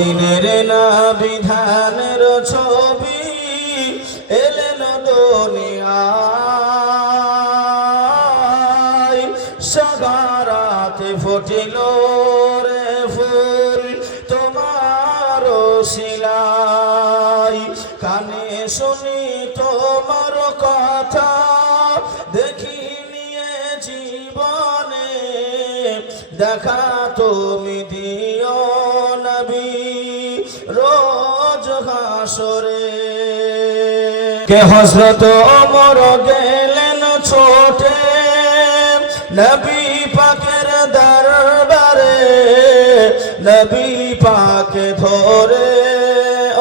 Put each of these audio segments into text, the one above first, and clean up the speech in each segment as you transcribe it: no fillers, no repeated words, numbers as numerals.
দিনের না বিধানের ছবি এলেন দুনিয়ায় সাগারাতে ফুটিল রে ফুল তোমার শিলাই কানে শুনি তোমার কথা দেখি নিয়ে জীবনে দেখা তুমি দিও নবী রোজ হাসরে কে হযরত ওমর গেলেন ছোটে নবী পাকের দরবারে নবী পাকে ধরে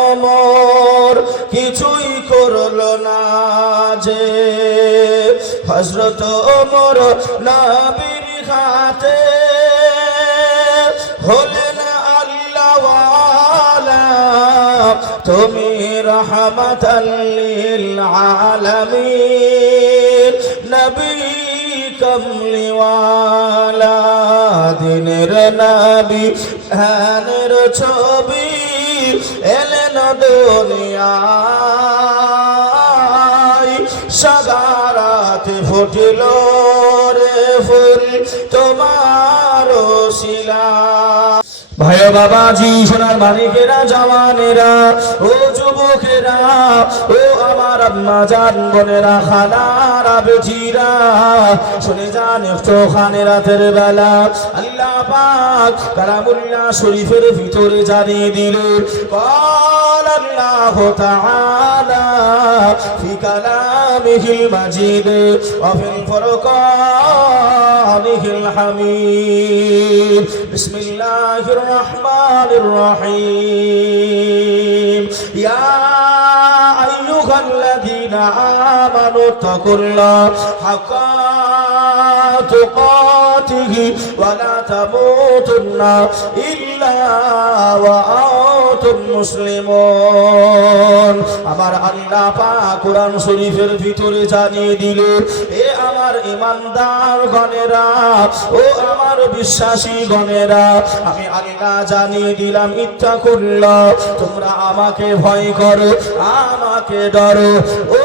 ওমর কিছুই করলো না যে হযরত ওমর নবীর হাতে হলেন আল্লাহওয়ালা তুমি রহমাতাল লিল আলামিন নবী কমলিওয়ালা দিনের নবী হানের ছবি এলেন দুনিয়ায় সাগারাতে ফুটিল রে ফুল তোমার শিলা ভাই বাবাজি সোনার মালিকেরা জওয়ানেরা ও যুবকেরা ও আমার আম্মা জান বোনেরা খালারা বেজিরা শুনে যান একটুখানি রাতের বেলা আল্লাহ পাক কালামুল্লাহ শরীফের ভিতরে জানিয়ে দিলেন قال الله تعالى في كلامه المجيد وفي الفرقانه الحميد بسم الله الرحمن الرحيم يا أيها الذين آمنوا اتقوا الله حق تقاته ولا تموتن إلا وأنتم মুসলিমুন আমার আল্লাহ পাক কোরআন শরীফের ভিতরে জানিয়ে দিল এ আমার ঈমানদার গণেরা ও আমার বিশ্বাসী গণেরা আমি আল্লাহ জানিয়ে দিলাম ইত্তাকুল্লাহ তোমরা আমাকে ভয় করো আমাকে ডরো ও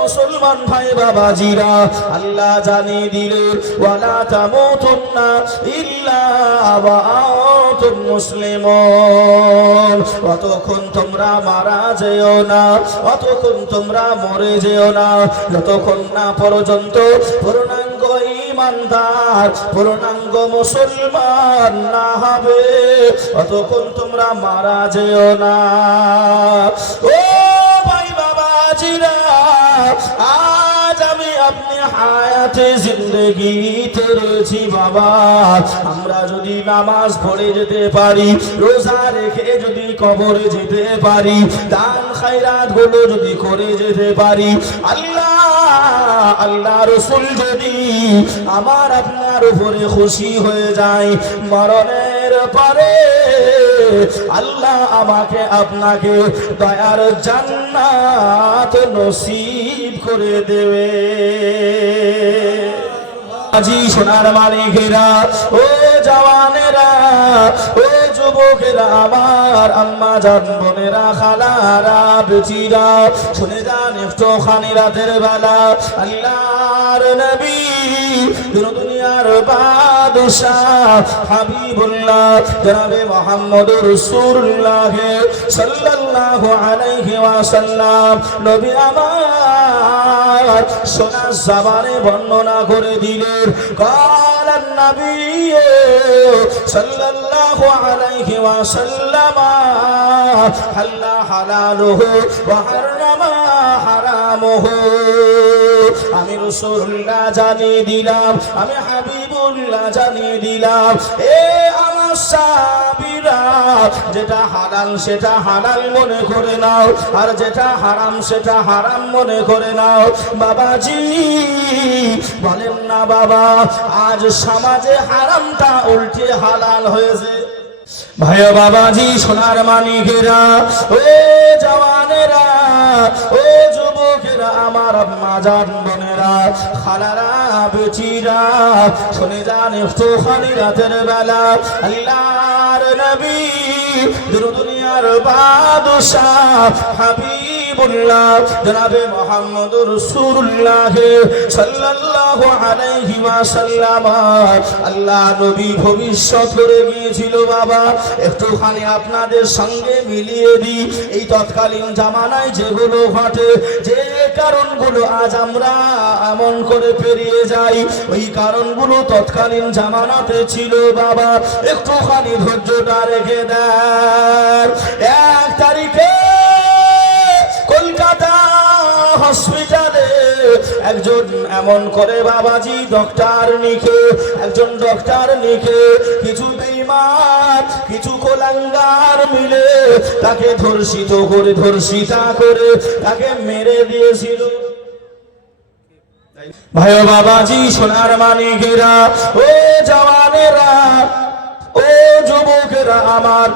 মুসলমান ভাই বাবাজিরা আল্লাহ জানিয়ে দিলেন ওয়ালা তামুতুন্না ইল্লা ওয়া আনতুম মুসলিমুন অতক্ষণ তোমরা মারা যেও না অতক্ষণ তোমরা মরে যেও না যতক্ষণ না পর্যন্ত পূর্ণাঙ্গ ঈমানদার পূর্ণাঙ্গ মুসলমান না হবে অতক্ষণ তোমরা মারা যেও না ও ভাই বাবাজিরা আজ আমি আপনি হায়াতে জিন্দেগিতে রয়েছি বাবা আমরা যদি নামাজ পড়ে যেতে পারি রোজা রেখে যদি কবরে যেতে পারি দান খায়রাত গুলো যদি করে যেতে পারি আল্লাহ রাসূল যদি আমার আপনার উপরে খুশি হয়ে যায় মরণের পরে আল্লাহ আমাকে আপনাকে দয়ার জান্নাত নসিব করে দেবে আজি সোনার মালিকেরা ও জওয়ানেরা ও যুবকেরা আমার আম্মা জান বোনেরা খালারা বেচিরা শুনে যান একটুখানি রাতের বেলা আল্লাহর নবী দুনিয়ার বাদশাহ হাবিবুল্লাহ জনাবে মুহাম্মদুর রাসূলুল্লাহ সাল্লাল্লাহু আলাইহি ওয়াসাল্লাম নবী আমার সোনার জবানে বর্ণনা করে দিলেন قال النبي صلى الله عليه وسلم حل حلاله وحرم حرامه আমি রাসূলুল্লাহ জানিয়ে দিলাম আমি হাবিবুল্লাহ জানিয়ে দিলাম এ আমার সাহাবীরা যেটা হালাল সেটা হালাল মনে করে নাও আর যেটা হারাম সেটা হারাম মনে করে নাও বাবাজি বলেন না বাবা আজ সমাজে হারামটা উল্টে হালাল হয়েছে ভাই বাবাজি সোনার মানিকেরা ও জওয়ানেরা ও যুবকেরা আমার আম্মা জান বোনেরা খালারা বেচিরা শুনে যান একটুখানি রাতের বেলা আল্লাহর নবী দুনিয়ার বাদশাহ হাবিবুল্লাহ জনাবে মুহাম্মদুর রাসূলুল্লাহ সাল্লাল্লাহু আলাইহি ওয়াসাল্লাম আল্লাহ নবী ভবিষ্যৎ করে গিয়েছিল বাবা। একটুখানি আপনাদের সঙ্গে মিলিয়ে দিই, এই তৎকালীন জামানায় যেগুলো ঘটে, যে কারণগুলো আজ আমরা এমন করে পেরিয়ে যাই, ওই কারণগুলো তৎকালীন জামানাতে ছিল বাবা। একটুখানি ধৈর্যটা রেখে দেন। 1 তারিখে কলকাতা হসপিটালে একজন এমন করে বাবাজি ডক্টর নিখে, একজন ডক্টর নিখে কিছু বেঈমান, কিছু কোলাঙ্গার মিলে তাকে ধর্ষিতা করে তাকে মেরে দিয়েছিল। ভাই বাবাজি, সোনার মানিকেরা, ও জওয়ানেরা, ও যুবকেরা আমার,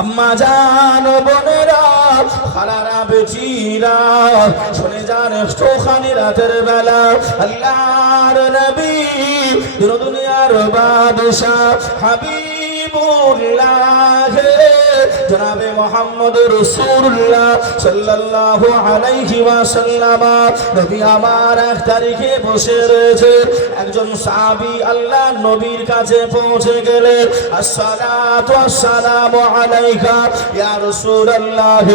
আম্মা জান বোনেরা, খালারা বেচিরা, শুনে যান একটুখানি রাতের বেলা আল্লাহর নবী দুনিয়ার বাদশাহ হাবিবুল্লাহ জনাবে মুহাম্মদুর রাসূলুল্লাহ সাল্লাল্লাহু আলাইহি ওয়াসাল্লাম নবী আমার 1 তারিখে বসে রয়েছে। একজন সাহাবী আল্লাহ নবীর কাছে পৌঁছে গেলেন। আসসালাতু আসসালামু আলাইকা ইয়া রাসূলুল্লাহ,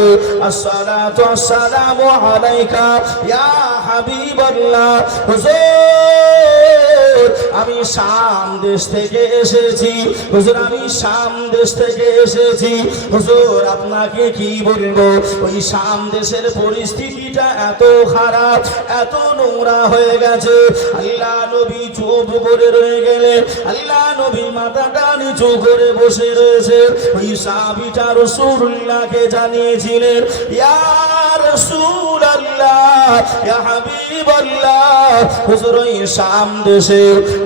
আসসালাতু আসসালামু আলাইকা ইয়া হাবিবাল্লাহ। হুজুর, আমি শাম দেশ থেকে এসেছি। হুজুর, আমি শাম দেশ থেকে এসেছি। হুজুর, আপনাকে কি বলবো, ওই শাম দেশের পরিস্থিতিটা এত খারাপ, এত নোংরা হয়ে গেছে। আল্লাহ নবী চুপ করে রয়ে গেলেন। আল্লাহ নবী মাথাটা নিচু করে বসে রয়েছে। ওই সাহাবীটা রাসূলুল্লাহকে জানিয়েছিলেন, ইয়া রাসূলুল্লাহ, ইয়া হাবিবাল্লাহ, হুজুর ওই শাম দেশে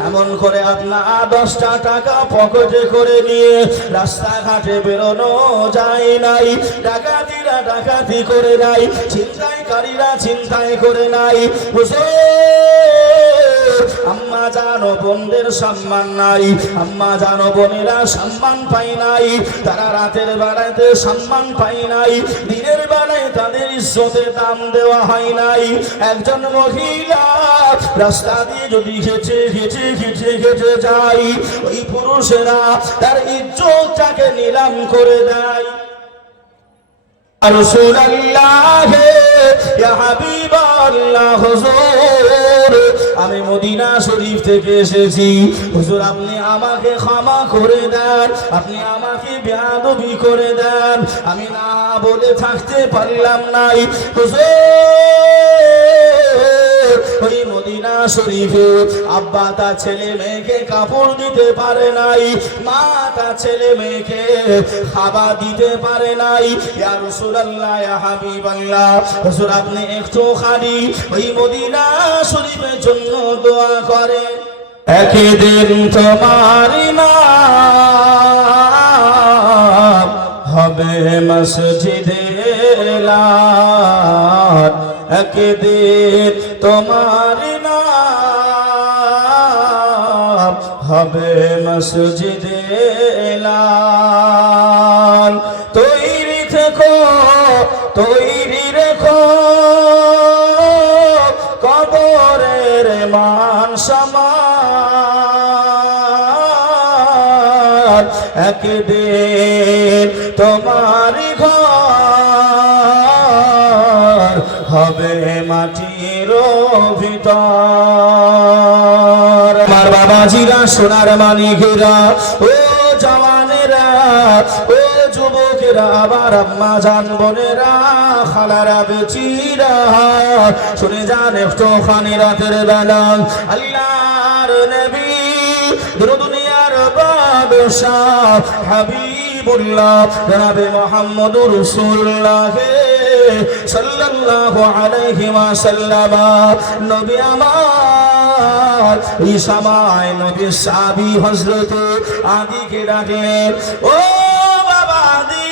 এমন করে আপনার 10টা টাকা পকেটে করে নিয়ে রাস্তাঘাটে বেরোনো যায় নাই, ডাকাতিরা ডাকাতি করে নাই, ছিনতাইকারীরা ছিনতাই করে নাই। হুজুর, আম্মা জানো বোনদের সম্মান নাই, আম্মা জানো বোনেরা সম্মান পাই নাই, তারা রাতের বেলাতে সম্মান পাই নাই, দিনের বেলায় তাদের ইজ্জতের দাম দেওয়া হয় নাই। একজন মহিলা রাস্তা দিয়ে যদি হেঁটে যায়, ওই পুরুষেরা তার ইজ্জতটাকে নিলাম করে দেয়। রাসূলুল্লাহ, ইয়া হাবিবাল্লাহ, হুজুর, আমি মদিনা শরীফ থেকে এসেছি। হুজুর, আপনি আমাকে ক্ষমা করে দেন, আপনি আমাকে বেয়াদবি করে দেন, আমি না বলে থাকতে পারলাম নাই। হুজুর, ওই মদিনা শরীফে আব্বা তার ছেলে মেয়েকে কাপড় দিতে পারে নাই, মা তার ছেলে মেয়েকে খাবার দিতে পারে নাই। ইয়া রাসূলুল্লাহ, ইয়া হাবিবাল্লাহ, হুজুর, আপনি একটুখানি ওই মদিনা শরীফের জন্য দোয়া করেন। একদিন তোমার নাম হবে মসজিদে এলান, একদিন তোমার নাম হবে মসজিদে এলান। তৈরি থেকো, তৈরি রেখো, কবরের মান সম্মান, একদিন তোমার ঘর হবে মাটির ভিতর। আমার বাবাজিরা, সোনার মানিকেরা, ও জওয়ানেরা, ও যুবকেরা, আবার আম্মা জান বোনেরা, খালারা বেচিরা, শুনে যান একটুখানি রাতের বেলা আল্লাহর নবী দুনিয়ার বাদশাহ হাবিবুল্লাহ জনাবে মুহাম্মদুর রাসূলুল্লাহ সাল্লাল্লাহু আলাইহি ওয়াসাল্লাম নবী আমার এই সময় নবী সাহাবী হযরত আদিকে ডাকলেন, ও বাবা আদি,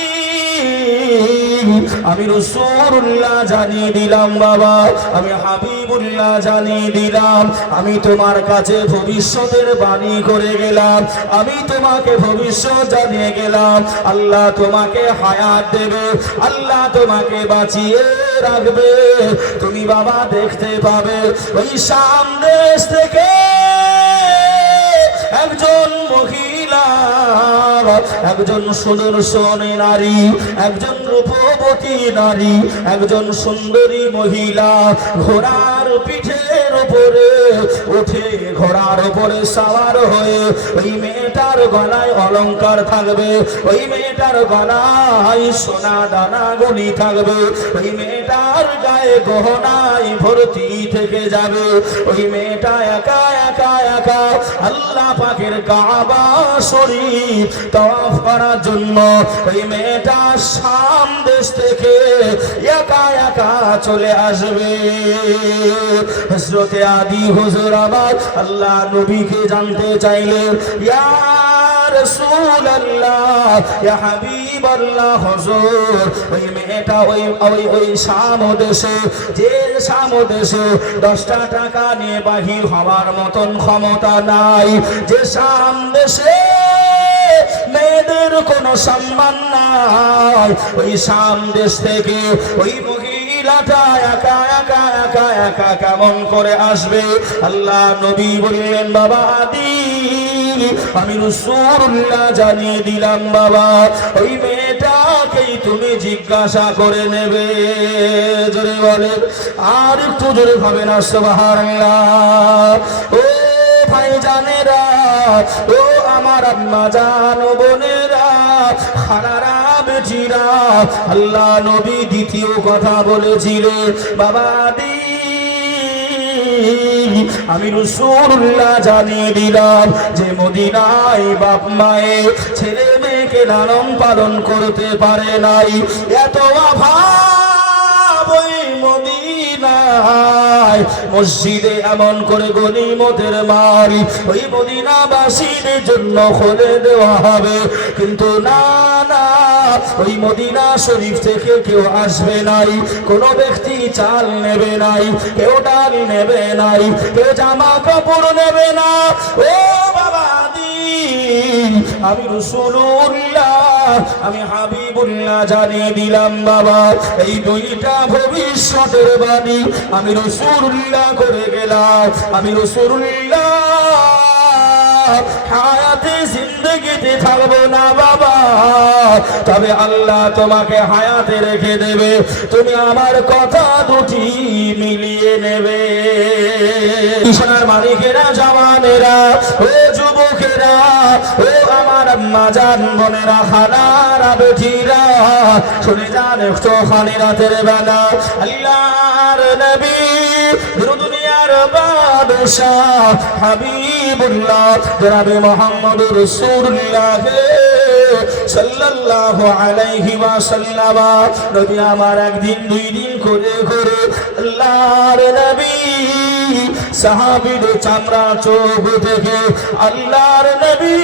আমি রাসূলুল্লাহ জানিয়ে দিলাম বাবা, আমি হাবিবুল্লাহ জানিয়ে দিলাম, আমি তোমার কাছে ভবিষ্যতের বাণী করে গেলাম, আমি তোমাকে ভবিষ্যৎ জানিয়ে গেলাম। আল্লাহ তোমাকে হায়াত দেবে, আল্লাহ তোমাকে বাঁচিয়ে রাখবে। তুমি বাবা দেখতে পাবে ওই শাম দেশ থেকে একজন মহিলা, একজন সুদর্শনী নারী, একজন রূপবতী নারী, একজন সুন্দরী মহিলা ঘোড়ার পিঠের উপরে উঠে, ঘোড়ার উপরে সওয়ার হয়ে, ওই মেয়েটার গলায় অলংকার থাকবে, ওই মেয়েটার গলায় সোনা দানা গনি থাকবে, ওই মেয়েটার গায়ে গহনায় ভর্তি থেকে যাবে। ওই মেয়েটা একা একা একা আল্লাহ পাকের কাবা শরীফ তাওয়াফ করার জন্য ওই মেয়েটা শাম দেশ থেকে একা একা চলে আসবে। হযরতে আদি হুজুর আমার আল্লাহ নবীকে জানতে চাইলেন, ইয়া রাসূলুল্লাহ, ইয়া হাবিবাল্লাহ হুজুর, ওই মেয়েটা ওই শাম দেশে, যে শাম দেশে 10টা টাকা নিয়ে বাহির হওয়ার মতন ক্ষমতা নাই, যে শাম দেশে মেয়েদের কোনো সম্মান নাই, ওই শাম দেশ থেকে ওই মহিলাটা একা একা একা একা কেমন করে আসবে? আল্লাহ নবী বললেন, বাবা আদি, আমি রাসূলুল্লাহ জানিয়ে দিলাম বাবা, ওই মেয়েটাকেই তুমি জিজ্ঞাসা করে নেবে। জোরে বলেন, আর একটু জোরে হবে না সুবহানাল্লাহ। ও ভাইজানেরা, ও আমার আম্মা জান বোনেরা, খানারা বেটিরা, আল্লাহ নবী দ্বিতীয় কথা বলেছিলেন, বাবা দি, আমি রাসূলুল্লাহ জানিয়ে দিলাম যে মদিনায় বাপ মায়ে ছেলে মেয়েকে লালন পালন করতে পারে নাই, এত অভাব ওই মদিনায় মসজিদে এমন করে গনিমতের মাল ওই মদিনাবাসীদের জন্য খুলে দেওয়া হবে, কিন্তু না না, ওই মদিনা শরীফ থেকে কেউ আসবে নাই, কোনো ব্যক্তি চাল নেবে নাই, কেউ ডাল নেবে নাই, কেউ জামা কাপড় নেবে না। ও বাবা দি, আমি রাসূলুল্লাহ, আমি হাবিবুল্লাহ জানিয়ে দিলাম বাবা, এই দুইটা ভবিষ্যতের বাণী আমি রাসূলুল্লাহ করে গেলাম। আমি রাসূলুল্লাহ হায়াতে জিন্দেগিতে থাকবো না বাবা, তবে আল্লাহ তোমাকে হায়াতে রেখে দেবে, তুমি আমার কথা দুটি মিলিয়ে নেবে। সোনার মালিকেরা, জওয়ানেরা, ও যুবকেরা, ও আমার আম্মা জান বোনেরা, খালারা বেটিরা, শুনে যান একটু খালি রাতের বেলা আল্লাহর নবী দুনিয়ার বাদশাহ হাবিবুল্লাহ জনাবে মুহাম্মদুর রাসূলুল্লাহ সাল্লাল্লাহু আলাইহি ওয়াসাল্লাম, নবী আমার একদিন দুই দিন করে করে আল্লাহর নবী সাহাবীদের চামড়া চোখ থেকে আল্লাহর নবী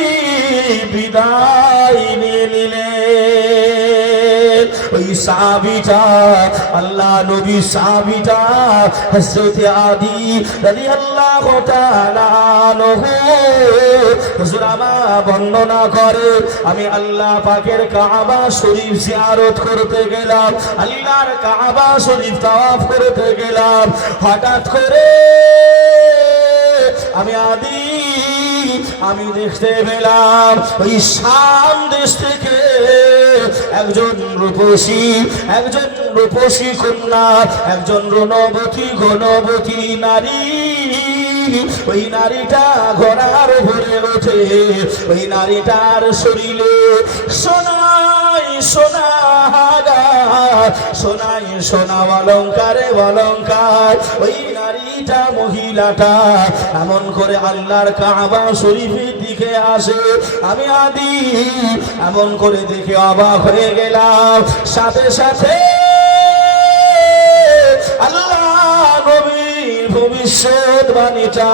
বিদায় নিয়ে নিলেন। ওই সাহাবীটা, আল্লাহ নবী সাহাবীটা হযরত আদি রাদিয়াল্লাহু তাআলা আনহু হুজুর আমার বর্ণনা করে, আমি আল্লাহ পাকের কাবা শরীফ জিয়ারত করতে গেলাম, আল্লাহর কাবা শরীফ তাওয়াফ করতে গেলাম, হঠাৎ করে আমি দেখতে পেলাম ওই শাম দেশ থেকে একজন রূপসী কন্যা, একজন গুণবতী নারী, ওই নারীটা ঘোড়ার উপরে ওঠে, ওই নারীটার শরীরে সোনা অলংকারে অলংকার, ওই নারীটা মহিলাটা এমন করে আল্লাহর কাবা শরীফের দিকে আসে, আমি আদি এমন করে দেখে অবাক হয়ে গেলাম। সাথে সাথে আল্লাহ নবীর ভবিষ্যৎবাণীটা,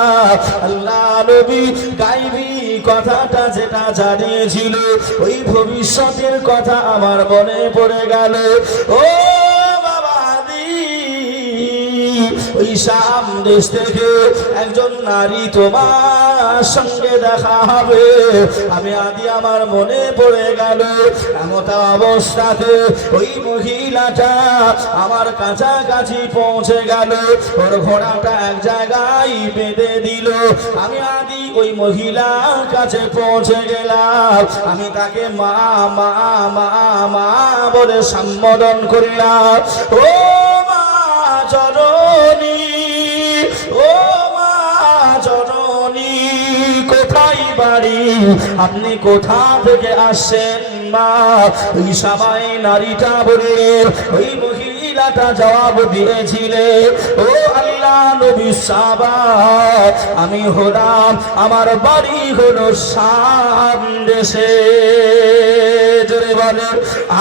আল্লাহ নবী গায়বী কথাটা যেটা জানিয়েছিল, ওই ভবিষ্যতের কথা আমার মনে পড়ে গেল। ও ওই শাম দেশ থেকে একজন নারী তোমার সঙ্গে দেখা হবে। আমি আদি আমার মনে পড়ে গেল, এমত অবস্থাতে ওই মহিলাটা আমার কাছাকাছি পৌঁছে গেল, ওর ঘোড়াটা এক জায়গায় বেঁধে দিল। আমি আদি ওই মহিলার কাছে পৌঁছে গেলাম, আমি তাকে মা মা মা মা বলে সম্বোধন করলাম। ও মা জননী, ও মা জননী, কোথায় বাড়ি, আপনি কোথা থেকে আসছেন মা? ওই সবাই নারীটা বলে, ওই মহিলাটা জবাব দিয়েছিলে, ও আল্লাহ নবী সাবা, আমি হলাম, আমার বাড়ি হলো শাম দেশে। জোরে বলে,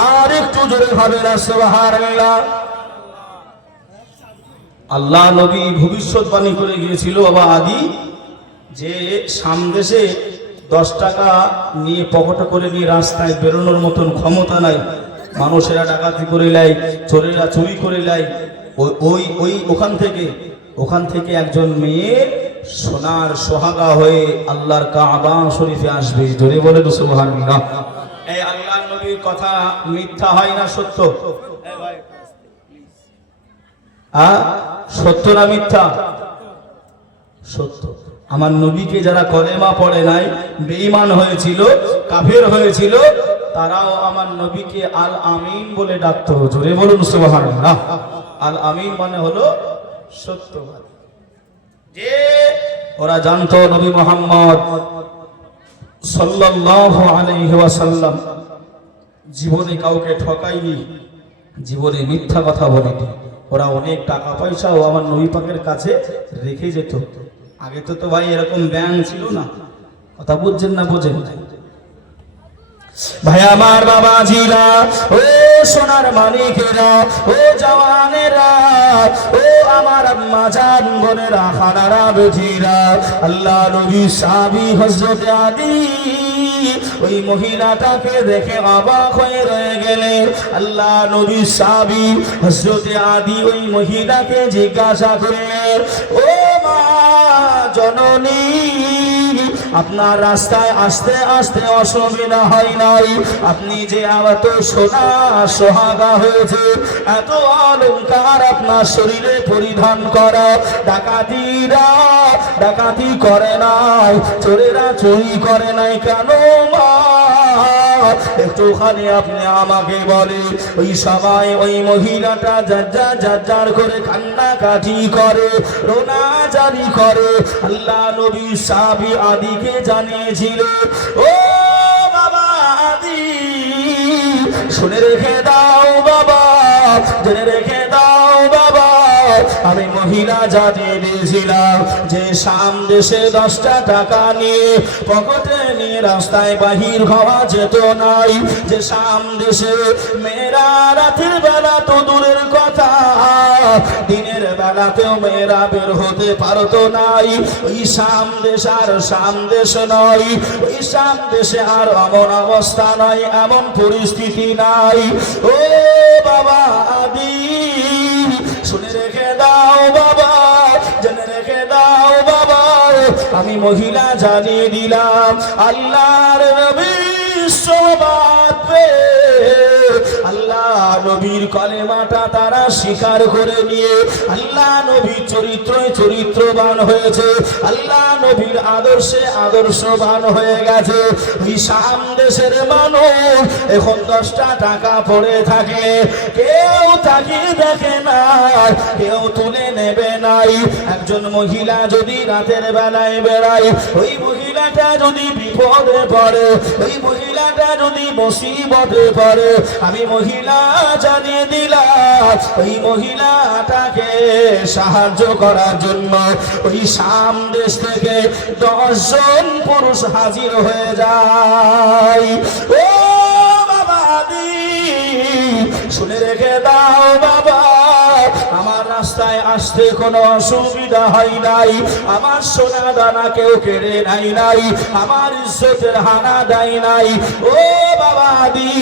আর একটু জোরে হবে না সুবহানাল্লাহ। আল্লাহ নবী ভবিষ্যৎবাণী করে গিয়েছিল বাবা আদি, যে শাম দেশে 10 টাকা নিয়ে পকেটে করে নিয়ে রাস্তায় বেরোনোর মতন ক্ষমতা নাই, মানুষেরা ডাকাতি করে নেয়, চোরেরা চুরি করে নেয়। ওই ওখান থেকে একজন মেয়ে সোনার সোহাগা হয়ে আল্লাহর কাবা শরীফে আসবে। জোরে বলে সুবহানাল্লাহ। এই আল্লাহ নবীর কথা মিথ্যা হয় না সত্য? সত্য না মিথ্যা? সত্য। আমার নবীকে যারা কলেমা পড়ে নাই, বেঈমান হয়েছিল, কাফের হয়েছিল, তারাও আমার নবীকে আল আমিন বলে ডাকতো। জোরে বলুন সুবহানাল্লাহ। আল আমিন মানে হলো সত্যবাদী। যে ওরা জানতো নবী মুহাম্মদ সাল্লাল্লাহু আলাইহি ওয়াসাল্লাম জীবনে কাউকে ঠকায়নি, জীবনে মিথ্যা কথা বলেনি। ওরা অনেক টাকা পয়সাও আমার নবী পাকের কাছে রেখে যেত। আগে তো ভাই এরকম ব্যাংক ছিল না, কথা বুঝছেন না? বোঝেন ভাই আমার বাবাজিরা, ও সোনার মানিকেরা, ও জওয়ানেরা, ও আমার আম্মা জান বোনেরা, খানারা বেটিরা, আল্লাহ নবী সাহাবী হযরত আলী ওই মহিলাটাকে দেখে অবাক হয়ে রয়ে গেলেন। আল্লাহ নবী সাহাবী হযরত আলী ওই মহিলাকে জিজ্ঞাসা করলেন, ও মা জননী, আপনার রাস্তায় আসতে আসতে অসুবিধা হয় নাই? আপনি যে এত সোনা সোহাগা হয়েছে, এত অলংকার আপনার শরীরে পরিধান করা, ডাকাতিরা ডাকাতি করে নাই, চোরেরা চুরি করে নাই কেন মা? একটুখানি আপনি আমাকে বলে। ওই সবাই ওই মহিলাটা যার করে কান্নাকাটি করে, রোনা জারি করে। আল্লাহ নবী সাহাবী আদিকে জানিয়েছিল, ও বাবা আদি, শুনে রেখে দাও বাবা, জেনে রেখে দাও বাবা, আমি মহিলা জানিয়ে দিয়েছিলাম যে শাম দেশে 10টা টাকা নিয়ে পকেটে নিয়ে রাস্তায় বাহির হওয়া যেত নাই। যে শাম দেশে মেয়েরা রাতের বেলা তো দূরের কথা, দিনের বেলাতেও মেয়েরা বের হতে পারতো নাই। ওই শাম দেশ আর শাম দেশ নয়, ওই শাম দেশে আর এমন অবস্থা নাই, এমন পরিস্থিতি নাই। ও বাবা আদি, শুনে রেখে দাও বাবা, জেনে রেখে দাও বাবা, আমি মহিলা জানিয়ে দিলাম। আল্লাহর নবী সোবাত পেয়ে আল্লাহ নবীর কলেমাটা তারা স্বীকার করে নিয়ে আল্লাহ নবীর চরিত্রবান হয়েছে, আল্লাহ নবীর আদর্শে আদর্শবান হয়ে গেছে। ওই শাম দেশের মানুষ এখন 10টা টাকা পড়ে থাকে, কেউ তাকিয়ে দেখে না, কেউ তুলে নেবে নাই। একজন মহিলা যদি রাতের বেলায় বেড়ায়, ওই মহিলাটা যদি বিপদে পড়ে, ওই মহিলাটা যদি মুসিবতে পড়ে, আমি মহিলা জানিয়ে দিলাম, ওই মহিলাটাকে সাহায্য করার জন্য ওই শাম দেশ থেকে 10 জন পুরুষ হাজির হয়ে যায়। ও বাবা আদি, শুনে রেখে দাও বাবা, আমার রাস্তায় আসতে কোনো অসুবিধা হয় নাই, আমার সোনা দানা কেউ কেড়ে নাই, আমার ইজ্জতের হানা দেয় নাই। ও বাবা আদি,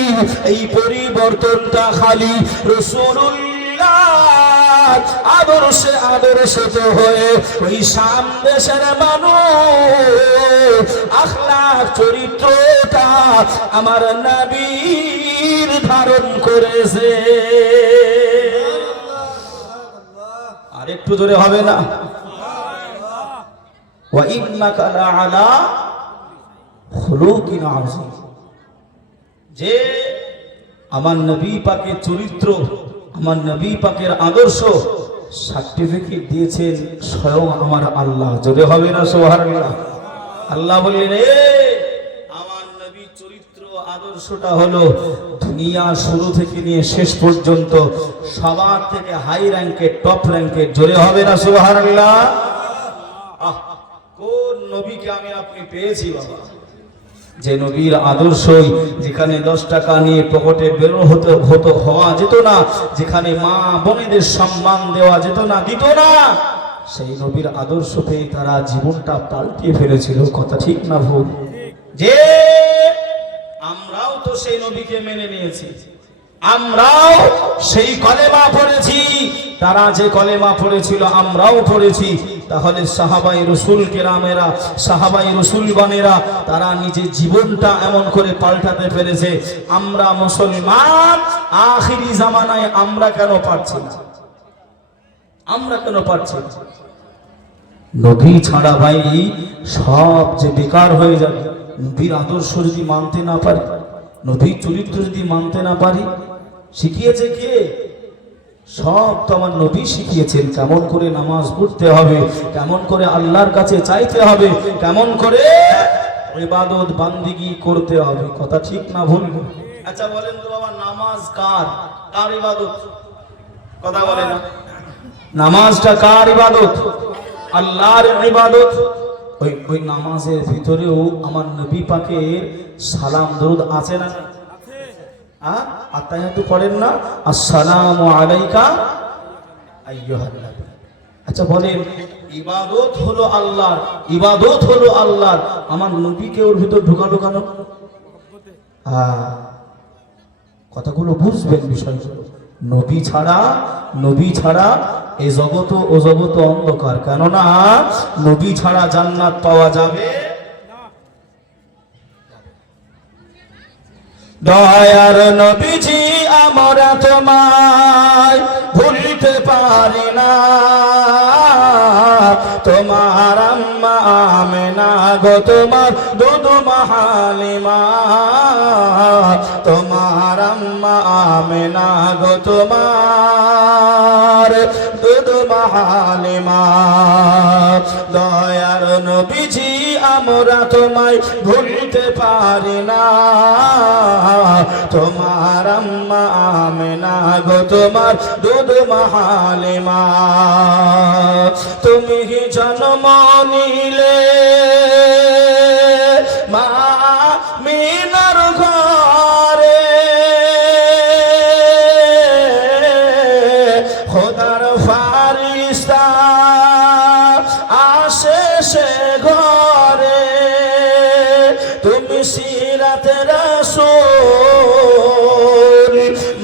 এই পরিবর্তনটা খালি রাসূলুল্লাহ আদর্শে আদর্শিত হয়ে ওই শাম দেশের মানুষ আখলাক চরিত্রটা আমার নবীর ধারণ করেছে। আর একটু জোরে হবে না? ওয়া ইন্নাকা লাআলা খুলুকিন আযীম। যে আমার নবী পাকের চরিত্র, আমার নবী পাকের আদর্শ সার্টিফিকেট দিয়েছেন স্বয়ং আমার আল্লাহ। জোরে হবে না সুবহানাল্লাহ? আল্লাহ বললেন আমার নবীর চরিত্র আদর্শটা হলো দুনিয়া শুরু থেকে নিয়ে শেষ পর্যন্ত সবার থেকে হাই র্যাঙ্কের, টপ র্যাঙ্কের। জোরে হবে না সুবহানাল্লাহ? কোন নবীকে আমি আপনি পেয়েছি বাবা, যে নবীর আদর্শই যেখানে 10 টাকা নিয়ে পকেটে বের হওয়া যেত না, যেখানে মা বোনেদের সম্মান দেওয়া যেত না, দিত না, সেই নবীর আদর্শ পেয়ে তারা জীবনটা পাল্টিয়ে ফেলেছিল। কথা ঠিক না ভুল? যে আমরাও তো সেই নবীকে মেনে নিয়েছি, আমরাও সেই কলেমা পড়েছি, তারা যে কলেমা পড়েছিল আমরাও পড়েছি। তাহলে সাহাবাই রসুল কেরামেরা, সাহাবাই রসুলগণেরা তারা নিজের জীবনটা এমন করে পাল্টাতে পেরেছে। আমরা মুসলমান আখিরি জামানায় আমরা কেন পারছি না? আমরা কেন পারছি না? নবী ছাড়া ভাই সব যে বেকার হয়ে যাবে। নবীর আদর্শ যদি মানতে না পারি, নবীর চরিত্র যদি মানতে না পারি, শিখিয়েছে কে? সব তো আমার নবী শিখিয়েছেন। কেমন করে নামাজ পড়তে হবে, কেমন করে আল্লাহর কাছে চাইতে হবে, কেমন করে ইবাদত বান্দিগি করতে হবে। কথা ঠিক না ভুল? আচ্ছা বলেন তো বাবা, নামাজ কার কার ইবাদত? কথা বলে না? নামাজটা কার ইবাদত? আল্লাহর ইবাদত। ওই নামাজের ভিতরেও আমার নবী পাকের সালাম দরুদ আছে না? আত্মায়াতু পড়েন না, আসসালামু আলাইকা আইয়ুহান নবী। আচ্ছা বলেন, ইবাদত হলো আল্লাহর, ইবাদত হলো আল্লাহর, আমার নবীকে ওর ভিতর ঢুকালো কেন? কথাগুলো বুঝবেন বিষয়গুলো। নবী ছাড়া এই জগৎ ও জগৎ অন্ধকার। কেননা নবী ছাড়া জান্নাত পাওয়া যাবে। দয়ার নবীজি আমরা তোমায় ভুলতে পারি না, তোমার আম্মা আমেনা গো, তোমার দুধ হালিমা, তোমার আম্মা আমেনা গো, তোমার দুধ হালিমা। দয়ার নবীজি আমরা তোমায় ভুলতে পারি না, তোমার আম্মা আমেনা গো, তোমার দুধ হালিমা। তুমি জন্ম নিলে মা মিনার ঘরে, খোদার ফারিস্তা আসে সে ঘরে। তুমি সিরাতে রাসূল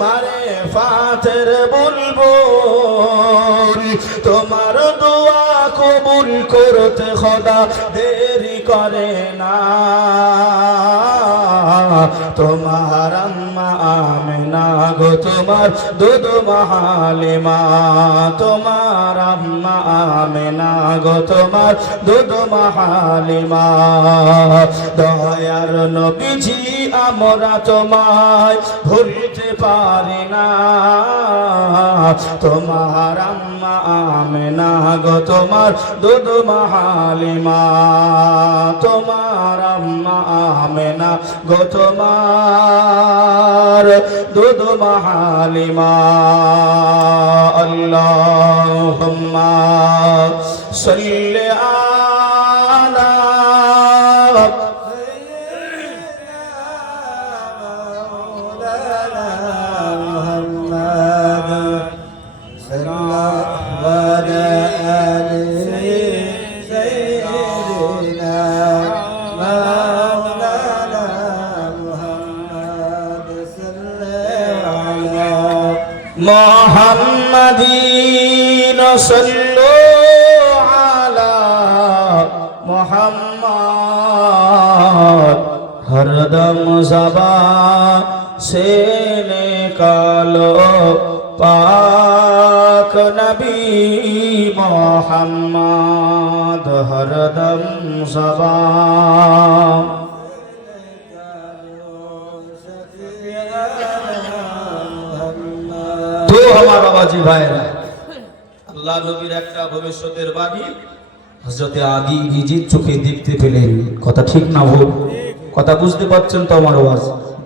মারে ফাতের বুলবুল, তোমার দোয়া কবুল করতে খোদা দেরি করে না। তোমার আম্মা আমেনা গো, তোমার দুধ হালিমা, তোমার আম্মা আমেনা গো, তোমার দুধ হালিমা। দয়ার নবীজি আমরা তোমায় ভুলতে পারি না, তোমার আম্মা আমেনা গো, তোমার দুধ হালিমা, তোমার আম্মা আমেনা গো, তোমার দুধ হালিমা। আল্লাহুম্মা সাল্লি আলা মুহাম্মাদিন সাল্লু আলা মুহাম্মদ হরদম ज़बान से निकालो पाक नबी मोहम्मद हरदम ज़बान। तो हमारा बाबाजी भाईरा আল্লাহ নবীর একটা ভবিষ্যতের বাণী হযরতে আদি নিজের চোখে দেখতে পেলেন। কথা ঠিক না ভুল? কথা বুঝতে পারছেন তো? আমার আওয়াজ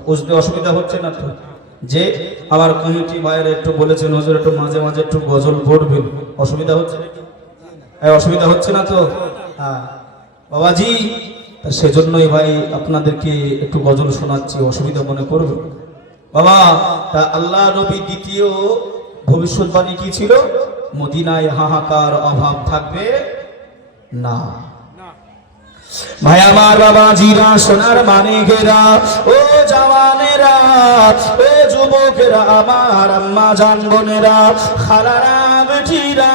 বুঝতে অসুবিধা হচ্ছে না তো? যে আমার কমিটি ভাইয়েরা একটু বলেছেন হুজুর একটু মাঝে মাঝে একটু গজল পড়বেন, অসুবিধা হচ্ছে নাকি? অসুবিধা হচ্ছে না তো? হ্যাঁ বাবাজি, সেজন্যই ভাই আপনাদেরকে একটু গজল শোনাচ্ছি, অসুবিধা মনে করবেন বাবা। তা আল্লাহ নবী দ্বিতীয় ভবিষ্যৎবাণী কি ছিল? মদিনায় হাহাকার অভাব থাকবে না। ভাই আমার বাবাজিরা, সোনার মানিকেরা, ও জওয়ানেরা, ও যুবকেরা, আমার আম্মা জান বোনেরা, খালারা বেটিরা,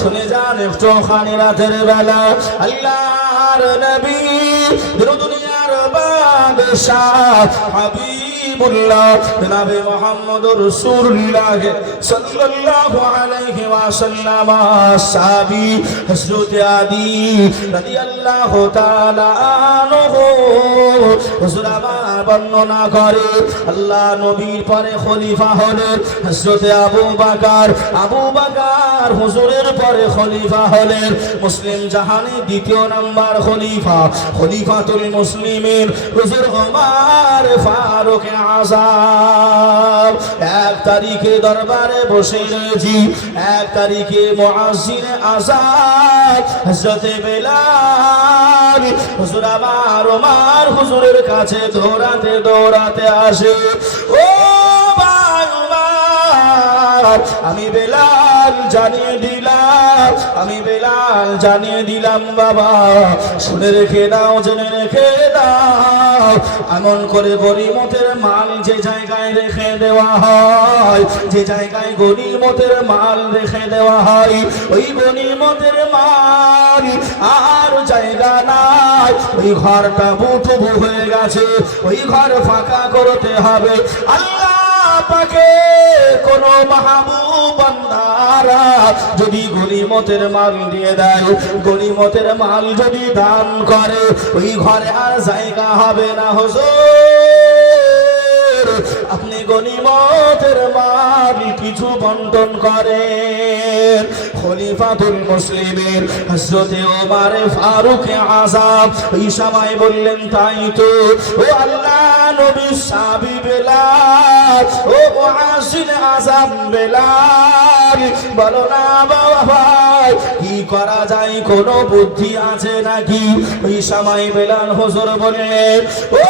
শুনে যান একটু খানি রাতের বেলা আল্লাহর নবী দুনিয়ার বাদশাহ হাবিবুল্লাহ জনাবে মুহাম্মদুর রাসূলুল্লাহ সাল্লাল্লাহু আলাইহি ওয়াসাল্লাম সাহাবী হযরত আলী রাদিয়াল্লাহু তাআলা আনহু হুজুর আমার বর্ণনা করে আল্লাহ নবীর পরে খলিফা হলেন হযরত আবু বকর, আবু বকর হুজুরের পরে খলিফা হলেন মুসলিম জাহানের দ্বিতীয় নাম্বার খলিফা, খলিফাতুল মুসলিমিন হুজুর ওমর ফারুক আযম। এক তারিখে দরবারে বসে রয়েছি, এক তারিখে মুয়াজ্জিন আযান হযরত বেলাল হুজুর আমার ওমর হুজুরের কাছে দৌড়াতে দৌড়াতে আসে। ও ভাই ওমর, আমি বেলাল জানিয়ে দিলাম, আমি বেলাল জানিয়ে দিলাম বাবা, শুনে রেখে দাও, জেনে রেখে দাও, এমন করে গনিমতের মাল যে জায়গায় রেখে দেওয়া হয়, যে জায়গায় গনিমতের মাল রেখে দেওয়া হয়, ওই গনিমতের মাল আর জায়গা নাই, ওই ঘরটা বুটুবু হয়ে গেছে, ওই ঘর ফাঁকা করতে হবে। আল্লাহ পাকে কোন মাহবুব বান্দারা যদি গনিমতের মাল দিয়ে দেয়, গনিমতের মাল যদি দান করে, ওই ঘরে আর জায়গা হবে না। হুজুর আপনি গনিমতের মাল কিছু বন্টন করেন। খলিফাতুল মুসলিমিন হযরত ওমর ফারুক আযম এই সময় বললেন, তাই তো ও আল্লাহ নবী সাহাবী বেলাল, ও মুয়াজ্জিন আযম বেলাল, বলো না বাবা ভাই কি করা যায়, কোনো বুদ্ধি আছে নাকি? ওই সময় বেলাল হুজুর বললেন, ও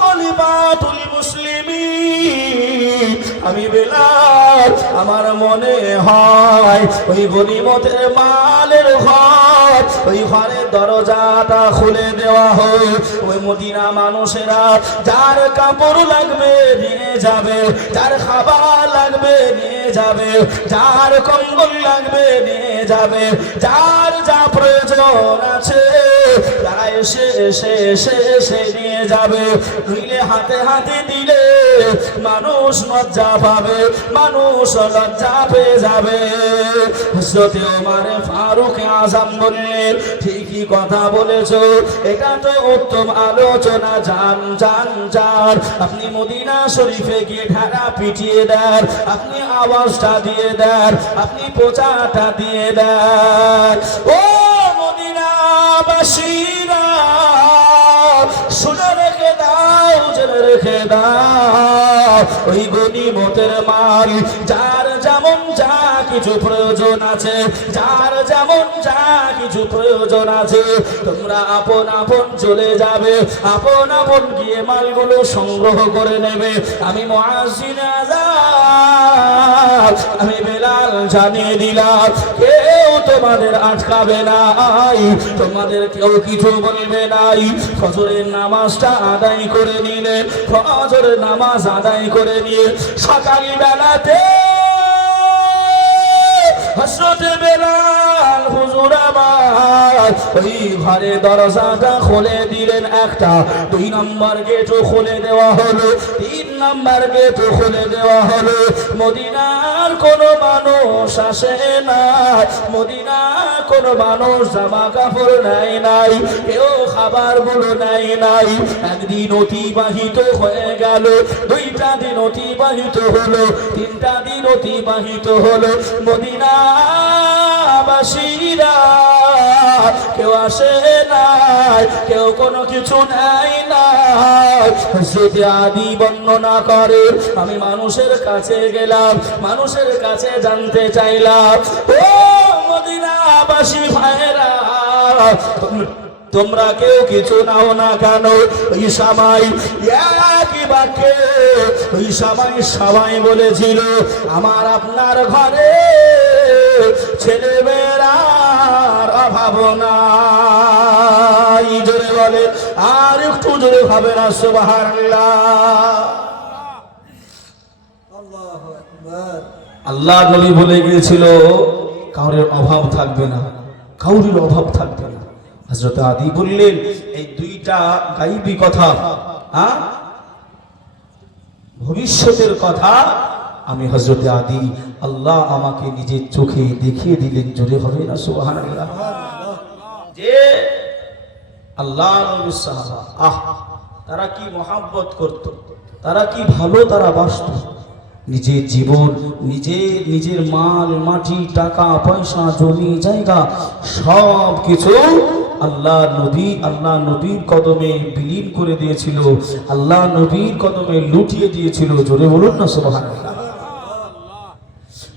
খলিফাতুল মুসলিমিন, আমি বেলাল, আমার মনে হয় ওই গনিমতের মালের ঘর, ওই ঘরের দরজাটা খুলে দেওয়া হয়, ওই মদিনা মানুষেরা যার কাপড় লাগবে নিয়ে যাবে, যার খাবার লাগবে নিয়ে যাবে, যার কম্বল লাগবে নিয়ে যাবে, যার যা প্রয়োজন আছে তারা এসে এসে এসে এসে নিয়ে যাবে। নইলে হাতে হাতে দিলে মানুষ লজ্জা পাবে, মানুষ লজ্জা পেয়ে যাবে। হযরত ওমর ফারুক আযম বললেন, ঠিকই কথা বলেছো, এটা তো উত্তম আলোচনা। যান যান যান, আপনি মদিনা শরীফে গিয়ে ঢাকা পিটিয়ে দেন, আপনি আওয়াজটা দিয়ে দেন, আপনি প্রচারটা দিয়ে দেন। ও মদিনাবাসীরা শুনে রেখে দাও, জেনে রেখে দাও, ওই গনিমতের মাল যার যেমন যা কিছু প্রয়োজন আছে, যার যেমন যা কিছু প্রয়োজন আছে, তোমরা আপন আপন চলে যাবে, আপন আপন গিয়ে মালগুলো সংগ্রহ করে নেবে। আমি মুয়াজ্জিন আযম, আমি বেলাল জানিয়ে দিলাম, কেউ তোমাদের আটকাবে নাই, তোমাদের কেউ কিছু বলবে নাই। ফজরের নামাজটা আদায় করে নিলেন, ফজরের নামাজ আদায় করে নিয়ে সকাল বেলাতে হযরতে বেলাল হুজুর আমার ওই ঘরে দরজাটা খুলে দিলেন একটা, 2 নম্বর গেটও খুলে দেওয়া হলো, 3 নম্বর গেটও খুলে দেওয়া হলো। মদিনার কোনো মানুষ আসে না, মদিনার কোনো মানুষ জামা কাপড় নেয় নাই, কেউ খাবারগুলো নেয় নাই। একদিন অতিবাহিত হয়ে গেল, 2টা দিন অতিবাহিত হলো, 3টা দিন অতিবাহিত হলো। মদিনাবাসীরা কেউ আসে নাই, কেউ কোনো কিছু নেয় নাই। হযরতে আলী বর্ণনা করে, আমি মানুষের কাছে গেলাম, মানুষের কাছে জানতে চাইলাম, ও মদিনাবাসী ভাইরা, তোমরা কেউ কিছু নাও না কেন? ওই সময় একই বাক্যে ওই সময় সবাই বলেছিল, আমার আপনার ঘরে ছেলেমেয়েরার অভাব নাই। জোরে বলে, আর একটু জোরে হবে না সুবহানাল্লাহ। আল্লাহ নবী বলে গিয়েছিল, কাউরের অভাব থাকবে না, কাউরির অভাব থাকবে না। হযরত আলী বললেন, এই 2টা গায়বী কথা, ভবিষ্যতের কথা আমি হযরত আলী, আল্লাহ আমাকে নিজের চোখে দেখিয়ে দিলেন। জোরে হবে না সুবহানাল্লাহ। যে আল্লাহ নবী সাহাবা, তারা কি মহব্বত করত, তারা কি ভালো তারা বাসত। নিজের জীবন, নিজের মাল মাটি টাকা পয়সা জমি জায়গা সব কিছু আল্লাহ নবীর কদমে বিলীন করে দিয়েছিল, আল্লাহ নবীর কদমে লুটিয়ে দিয়েছিল। জোরে বলুন না সুবহানাল্লাহ।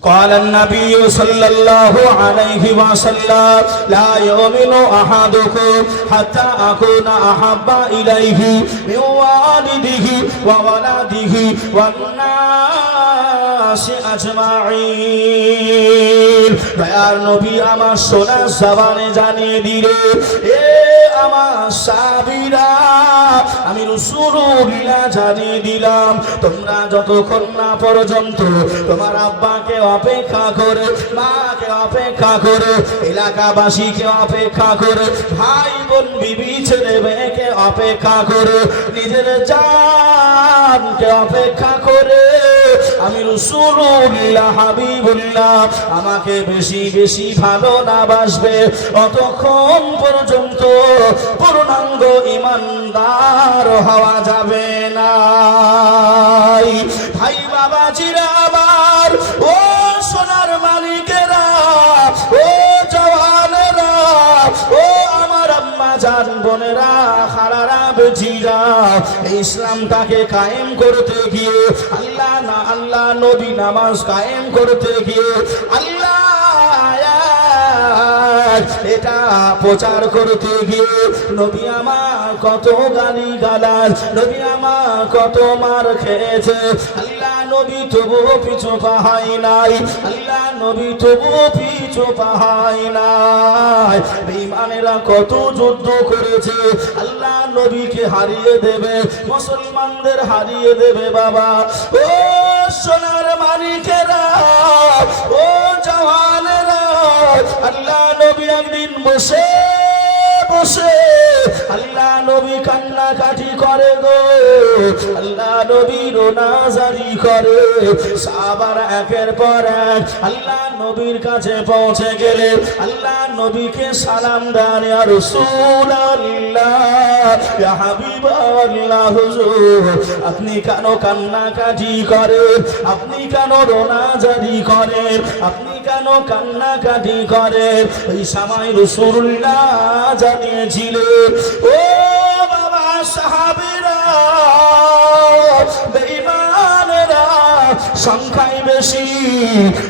قال النبي صلى الله عليه وسلم لا يؤمن أحدكم حتى أكون أحب إليه من والده وولده والناس أجمعين। দয়ার নবী আমার সোনা জবানে জানিয়ে দিলে, এ আমার সাহাবীরা, আমি রাসূলুল্লাহ জানিয়ে দিলাম, তোমরা যতক্ষণ না পর্যন্ত তোমার আব্বাকে অপেক্ষা করে, মাকে অপেক্ষা করে, এলাকাবাসীকে অপেক্ষা করে, ভাই বোন বিবি ছেলে মেয়েকে অপেক্ষা করে, নিজের জানকে অপেক্ষা করে, আমি রাসূলুল্লাহ হাবিবুল্লাহ আমাকে বেশি বেশি ভালো না বাসবে, অতক্ষণ পর্যন্ত পূর্ণাঙ্গ ঈমানদার হওয়া যাবে না। ভাই বাবাজিরা আমার, ও সোনার মালিকেরা, ও জওয়ানেরা, ও আমার আম্মা জান বোনেরা, খালারা বেজিরা, ইসলামটাকে কায়েম করতে গিয়ে আল্লাহ নবী নামাজ কায়েম করতে গিয়ে আল্লাহ এটা প্রচার করতে গিয়ে নবী আমার কত গালি গালাজ, নবী আমার কত মার খেয়েছে। আল্লাহ নবী তবুও পিছু পাহাই নাই, আল্লাহ নবী তবুও পিছু পাহাই নাই। বেঈমানেরা কত যুদ্ধ করেছে, আল্লাহ নবীকে হারিয়ে দেবে, মুসলমানদের হারিয়ে দেবে। বাবা ও সোনার মালিকেরা, ও জওয়ানেরা, আল্লাহ নবী একদিন বসে বসে আল্লাহ নবী কান্নাকাটি করে গো, আল্লাহ নবী রোনাজারি করে। সাহাবারা একের পর এক আল্লাহ নবীর কাছে পৌঁছে গেলে আল্লাহ নবীকে সালাম দেন, ইয়া রাসূলুল্লাহ, ইয়া হাবিবাল্লাহ, হুজুর আপনি কেন কান্নাকাটি করেন, আপনি কেন রোনাজারি করেন, আপনি কেন কান্নাকাটি করেন? ওই সময় রাসূলুল্লাহ জানিয়েছিলেন, ও বাবা সাহাবীরা, বেঈমানেরা সংখ্যায় বেশি,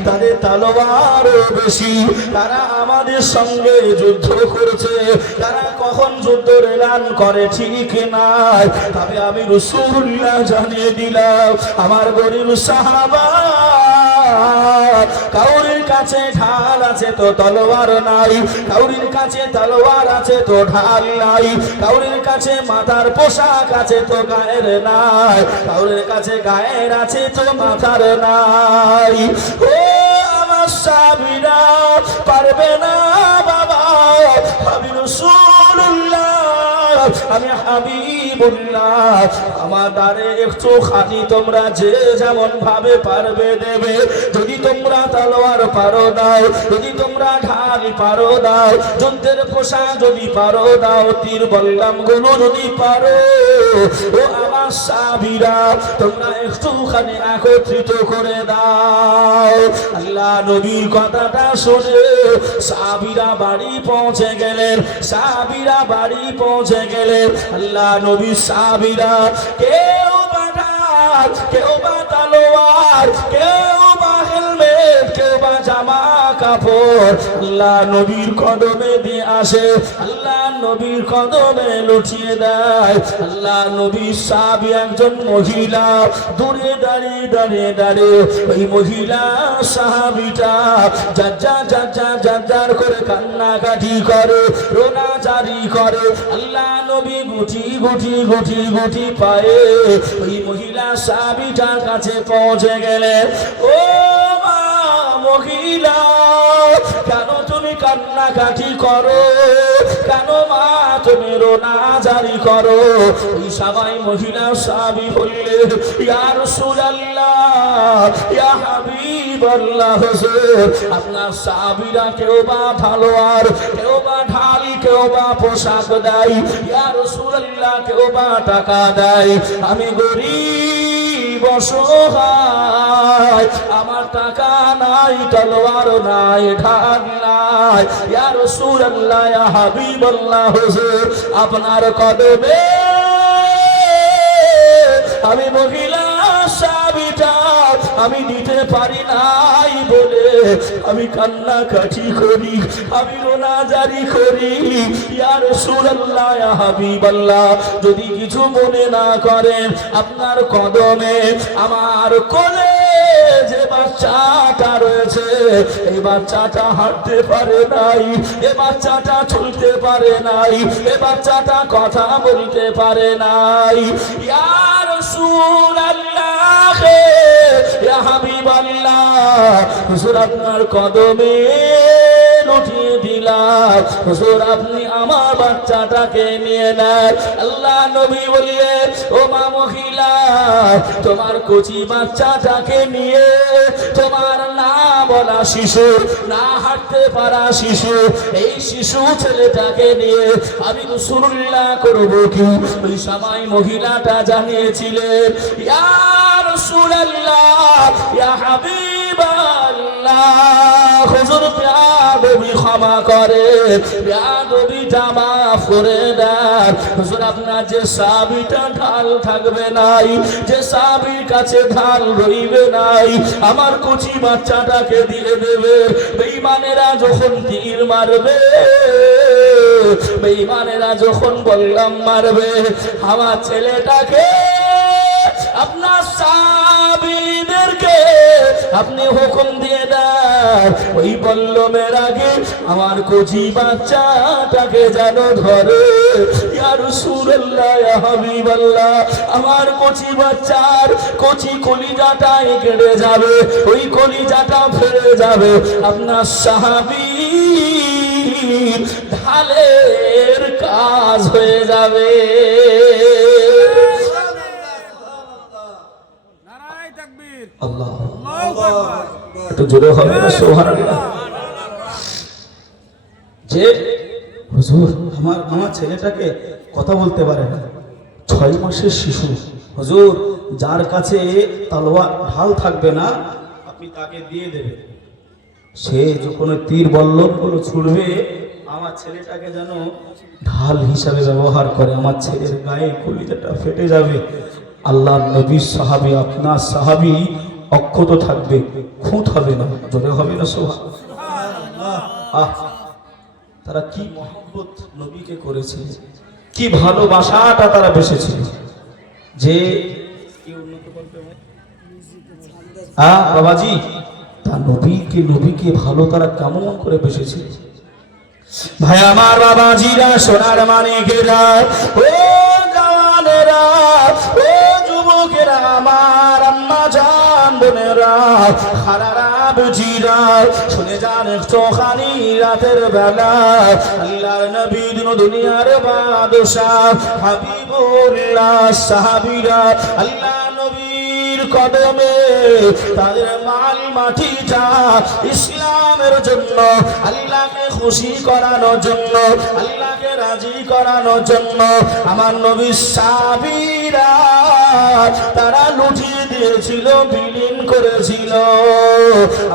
তাদের তলোয়ারও বেশি, তারা আমাদের সঙ্গে যুদ্ধ করেছে, তারা কখন যুদ্ধের এলান করে ঠিক নাই, তবে আমি রাসূলুল্লাহ জানিয়ে দিলাম, আমার গরীব সাহাবা কাউরির কাছে ঢাল আছে তো তলোয়ার নাই, কাউরির কাছে তলোয়ার আছে তো ঢাল নাই, কাউরির কাছে মাথার পোশাক আছে তো গায়ের নাই, কাউরির কাছে গায়ের আছে তো মাথার নাই। ও আমার সাহাবীরা পারবে না বাবা, আমি রাসূলুল্লাহ, আমি হাবিবুল্লাহ, আমার দ্বারে একটু খানি তোমরা যে যেমন ভাবে পারবে দেবে। যদি তোমরা তলোয়ার পারো দাও, যদি তোমরা ঢাল পারো দাও, যুদ্ধের পোশাক যদি পারো দাও, তীর বললাম গুলো যদি পারো, ও আমার সাহাবীরা তোমরা একটুখানি একত্রিত করে দাও। আল্লাহ নবীর কথাটা শুনে সাহাবীরা বাড়ি পৌঁছে গেলেন, সাহাবীরা বাড়ি পৌঁছে গেলেন। আল্লাহ নবী সাহাবীরা কেউ বা ঢাল, কেউ বা তলোয়ার, কেউ বা হেলমেট, কেউ বা জামা কাপড় আল্লাহ নবীর কদমে দিয়ে আসে, আল্লাহ নবীর কদমে লুটিয়ে দেয়। আল্লাহ নবীর সাহাবী একজন মহিলা দূরে দাঁড়িয়ে দাঁড়িয়ে দাঁড়িয়ে ওই মহিলা সাহাবীটা যার করে কান্নাকাটি করে, রোনা জারি করে। আল্লাহ নবী গুটি গুটি গুটি গুটি পায়ে ওই মহিলা সাহাবীটার কাছে পৌঁছে গেলেন। ও মা মহিলা, কেন তুমি কান্নাকাটি করো, কেন মা তুমি রোনা জারি করো? ওই সবাই মহিলা সাহাবী বললেন, ইয়া রাসূলুল্লাহ, ইয়া হাবিবাল্লাহ, হুজুর আপনার সাহাবীরা কেউ বা তলোয়ার, কেউ বা ঢাল, কেউ বা পোশাক দেয়, ইয়া রাসূলুল্লাহ কেউ বা টাকা দেয়, আমি গরিব অসহায়, আমার টাকা নাই, তলোয়ার নাই, ঢাল নাই, ইয়া রাসূলুল্লাহ, ইয়া হাবিবাল্লাহ, হুজুর আপনার কদমে আমি মহিলা সাহাবীটা আমি দিতে পারি নাই বলে আমি কান্নাকাটি করি, আমি রোনা জারি করি। ইয়া রাসূলুল্লাহ, ইয়া হাবিবাল্লাহ, যদি কিছু মনে না করেন, আপনার কদমে আমার কোলে যে বাচ্চাটা রয়েছে, এই বাচ্চাটা হাঁটতে পারে নাই, এ বাচ্চাটা চলতে পারে নাই, এ বাচ্চাটা কথা বলতে পারে নাই। ইয়া রাসূলুল্লাহ, ইয়া হাবিবাল্লাহ, হুজুর আপনার কদমে লুটিয়ে দিলাম, হুজুর আপনি আমার বাচ্চাটাকে নিয়ে নেন। আল্লাহ নবী বললেন, ও মা মহিলা, তোমার কচি বাচ্চাটাকে নিয়ে, তোমার না বলা শিশু, না হাঁটতে পারা শিশু, এই শিশু ছেলেটাকে নিয়ে আমি রাসূলুল্লাহ করব কি? ওই সময় মহিলাটা জানিয়েছিলেন, ইয়া রাসূলুল্লাহ, ইয়া হাবিবাল্লাহ, হুজুর বেয়াদবি ক্ষমা করে, বেয়াদবিটা মাফ করে দেন। হুজুর আপনার যে সাহাবীটা ঢাল থাকবে নাই, যে সাহাবীর কাছে ঢাল রইবে নাই, আমার কচি বাচ্চাটাকে দিয়ে দেবে। বেঈমানেরা যখন তীর মারবে, বেঈমানেরা যখন বললাম মারবে, আমার ছেলেটাকে আপনার সাহাবীদেরকে আপনি হুকুম দিয়ে দেন, ওই বল্লমের আগে আমার কচি বাচ্চাটাকে যেন ধরে। ইয়া রাসূলুল্লাহ, ইয়া হাবিবাল্লাহ, আমার কচি বাচ্চার কচি কলিজাটা কেটে যাবে, ওই কলিজাটা ফেলে যাবে, আপনার সাহাবী ঢালের কাজ হয়ে যাবে। আল্লাহ একটু জোরে হবে না? সুবহানাল্লাহ। যে হুজুর আমার ছেলেটাকে কথা বলতে পারে না, 6 মাসের শিশু, হুজুর যার কাছে তলোয়ার ঢাল থাকবে না আপনি তাকে দিয়ে দেবেন, সে যখন তীর বল্লমগুলো ছুড়বে আমার ছেলেটাকে যেন ঢাল হিসাবে ব্যবহার করে, আমার ছেলের গায়ে কলিজাটা ফেটে যাবে। আল্লাহর নবীর সাহাবী, আপনার সাহাবী অক্ষত থাকবে, খুঁত হবে না, জোরে হবে না? সুবহানাল্লাহ। তারা কি মহব্বত নবীকে করেছিল, কি ভালোবাসাটা তারা বেসেছিল। যে কি উন্নত করবে বাবাজি, তা নবীকে ভালো তারা কেমন করে বেসেছে? ভাই আমার, বাবাজিরা, সোনার মানিকেরা, ও জওয়ানেরা, ও যুবকেরা, আমার আম্মা জান বোনেরা, খালারা, বুঝিরা, শুনে যান একটুখানি রাতের বেলা আল্লাহর নবী দুনিয়ার বাদশাহ হাবিবুল্লাহ সাহাবীরা আল্লাহ নবীর কদমে তাদের মাল মাটিটা ইসলামের জন্য, আল্লাহকে খুশি করানোর জন্য, আল্লাহকে রাজি করানোর জন্য আমার নবীর সাহাবীরা তারা লুটিয়ে দিয়েছিল, বিলীন করেছিল।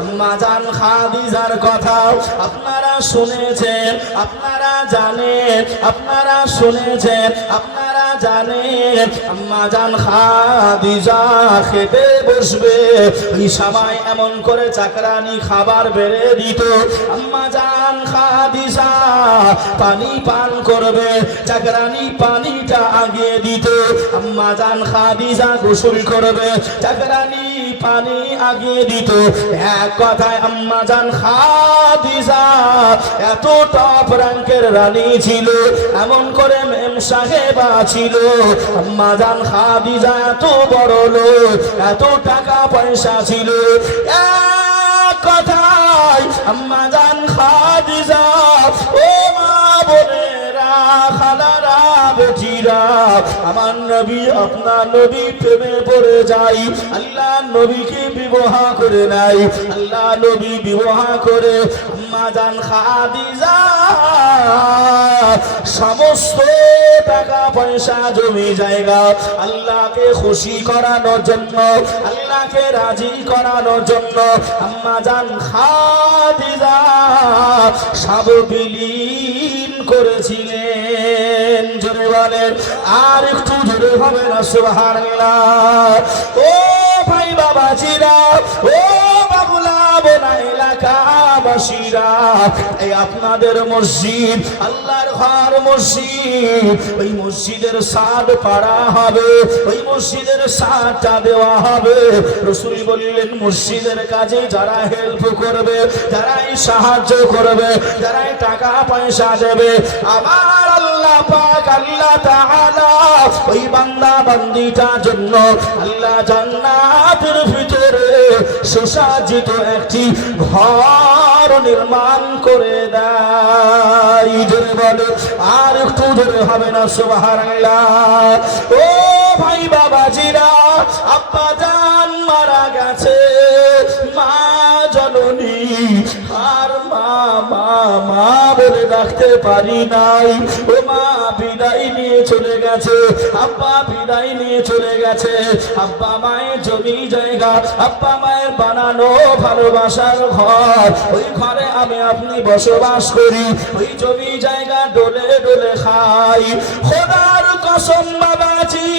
আম্মা জান খাদিজার কথা আপনারা শুনেছেন, আপনারা জানেন, আপনারা শুনেছেন, আপনারা জানেন। আম্মা জান খাদিজা খেতে বসবে, ওই সময় এমন করে চাকরানি খাবার বেড়ে দিত। আম্মা জান খাদিজা পানি পান করবে, চাকরানি পানিটা আগিয়ে দিত। আম্মা জান খাদিজা গোসল করবে, চাকরানি পানি আগিয়ে দিত। এক কথায় আম্মা জান খাদিজা এত টপ র্যাঙ্কের রানী ছিল, এমন করে মেম সাহেবা ছিল। আম্মা জান খাদিজা এত বড় লোক, এত টাকা পয়সা ছিল। এক কথায় আম্মা জান খাদিজা, ও মা বোনেরা, খালারা, বেটিরা, আমার নবী আপনার নবী প্রেমে পড়ে যাই, আল্লাহ নবীকে বিবাহ করে নাই, আল্লাহ নবী বিবাহ করে আম্মা জান খাদিজা সমস্ত টাকা পয়সা জমি জায়গা আল্লাহকে খুশি করানোর জন্য, আল্লাহকে রাজি করানোর জন্য আম্মা জান খাদিজা সব বিলীন করেছিলেন। জোরে বলেন, আর একটু জোরে হবে না সুবহানাল্লাহ। ও ভাই বাবাজিরা, ও বাবুলা বোনা এলাকাবাসীরা, এই আপনাদের মসজিদ, আল্লাহর ঘর মসজিদ, ওই মসজিদের ছাদ পাড়া হবে, ওই মসজিদের ছাদটা দেওয়া হবে। রাসূল বললেন মসজিদের কাজে যারা হেল্প করবে, যারাই সাহায্য করবে, যারাই টাকা পয়সা দেবে, আমার আল্লাহ পাক আল্লাহ তাআলা ওই বান্দা বান্দিটার জন্য আল্লাহ জান্নাতের ভিতরে সুসজ্জিত একটি ঘর নির্মাণ করে দেয়। জোরে বলে, আর একটু জোরে হবে না সুবহানাল্লাহ। ও ভাই বাবাজিরা, আব্বা জান মারা গেছে, মা জননী আর মা মা মা বলে ডাকতে পারি নাই। ও মা বিদায় নিয়ে চলে গেছে, আব্বা বিদায় নিয়ে চলে গেছে। আব্বা মায়ের জমি জায়গা, আব্বা মায়ের বানানো ভালোবাসার ঘর, ওই ঘরে আমি আপনি বসবাস করি, ওই জমি জায়গা ডোলে ডোলে খাই। খোদার কসম বাবাজি,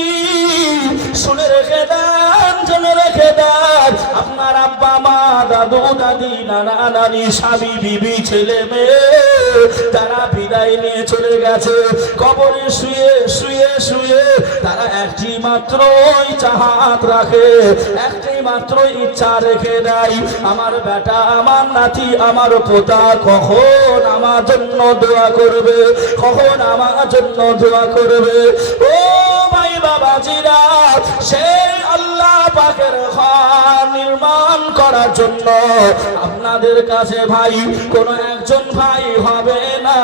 শুনে রেখে দেন, জেনে রেখে দেন, আপনার আব্বা মা, দাদু দাদি, নানা নানি, স্বামী বিবি, ছেলে মেয়ে তারা বিদায় নিয়ে চলে গেছে। কবরে শুয়ে শুয়ে শুয়ে তারা একটি মাত্র চাহাত রাখে, একটি মাত্র ইচ্ছা রেখে দেয়, আমার বেটা, আমার নাতি, আমার পোতা কখন আমার জন্য দোয়া করবে, কখন আমার জন্য দোয়া করবে। ও ভাই বাবাজিরা, সেই আল্লাহ পাকের ঘর নির্মাণ করার জন্য আপনাদের কাছে ভাই কোন একজন ভাই হবে না,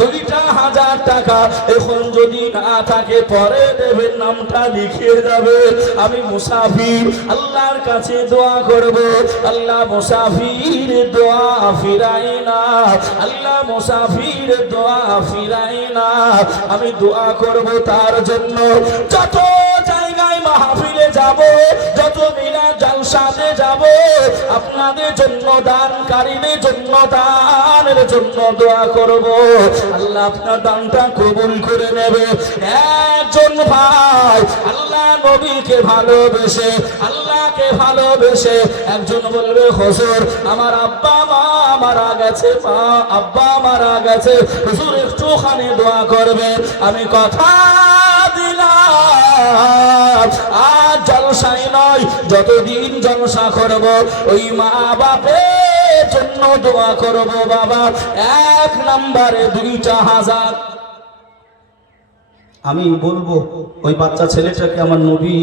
2,000 টাকা এখন যদি না থাকে পরে দেবেন, নামটা লিখিয়ে যাবে। আমি মুসাফির, আল্লাহর কাছে দোয়া করব, আল্লাহ মুসাফির দোয়া ফিরাই না, আল্লাহ মুসাফির দোয়া ফিরাই না। আমি দোয়া করব তার জন্য। যত জায়গায় মাহফিলে যাব, যত মিলাদ জালসাতে যাব, আপনাদের জন্য, দানকারীদের জন্য, দানের জন্য দোয়া করব, আল্লাহ আপনার দানটা কবুল করে নেবে। একজন ভাই আল্লাহ নবীকে ভালোবেসে, আল্লাহকে ভালোবেসে একজন বলবে, হুজুর আমার আব্বা মা মারা গেছে, মা আব্বা মারা গেছে, হুজুর একটুখানি দোয়া করবে। আমি কথা দিলাম আজ জলসাই নয়, যতদিন জলসা করব ওই মা বাপের জন্য দোয়া করব বাবা। 1 নম্বরে 2,000। আমি বলবো ওই বাচ্চা ছেলেটাকে আমার নবী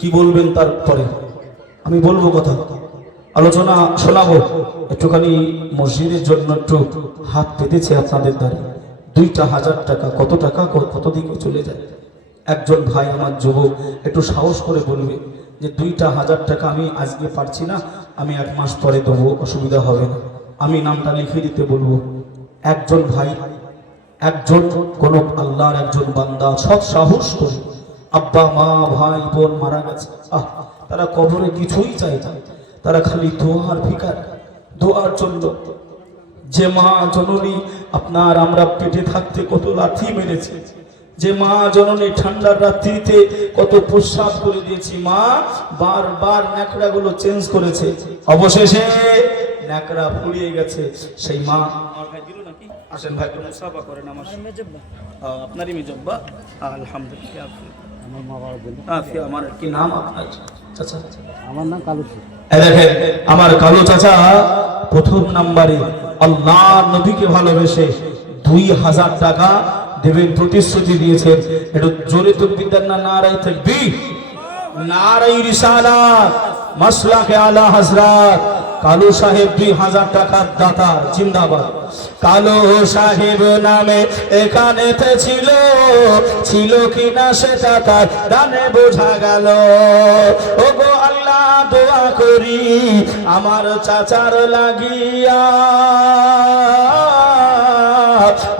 কি বলবেন, তারপরে আমি বলবো কথা, আলোচনা শোনাবো। একটুখানি মসজিদের জন্য একটু হাত পেতেছে আপনাদের দ্বারা। 2,000 টাকা, কত টাকা কত দিকে চলে যায়। একজন ভাই আমার যুবক একটু সাহস করে বলবে যে 2,000 টাকা আমি আজকে পারছি না, আমি 1 মাস পরে দেবো, অসুবিধা হবে না, আমি নামটা লিখে দিতে বলবো। একজন ভাই, একজন কোন আল্লাহর একজন বান্দা সৎ সাহস করে, আব্বা মা ভাই বোন মারা গেছে, তারা কবরে কিছুই চায় না, তারা খালি দোয়ার ভিখার, দোয়ার জন্য। যে মা জননী আপনার আমরা পেটে থাকতে কত লাথি মেরেছে, যে মা জননী ঠান্ডার রাত্রিতে কত প্রস্রাব করে দিয়েছি, মা বারবার ন্যাকড়া গুলো চেঞ্জ করেছে, অবশেষে ন্যাকড়া ফুরিয়ে গেছে। সেই মা আসেন ভাই, কোনো সাফা করেন আমার আপনারই মেজব্বা। আলহামদুলিল্লাহ, আমার কি নাম আপনার? চাচা, আমার নাম কালু। দেখেন আমার কালু চাচা প্রথম নাম্বারে আল্লাহ নবীকে ভালোবেসে 2,000 টাকা দেবেন প্রতিশ্রুতি দিয়েছেন। একটু জোরে তাকবীর দেন না, নারায়ে তাকবীর, নারায়ে রিসালাত, মাসলাকে আলা হযরত কালু সাহেব 2,000 টাকার দাতা, জিন্দাবাদ। কালু সাহেব নামে এখানেতে ছিল কিনা সেটা তার দানে বোঝা গেল। ও গো আল্লাহ, দোয়া করি আমার চাচার লাগিয়া,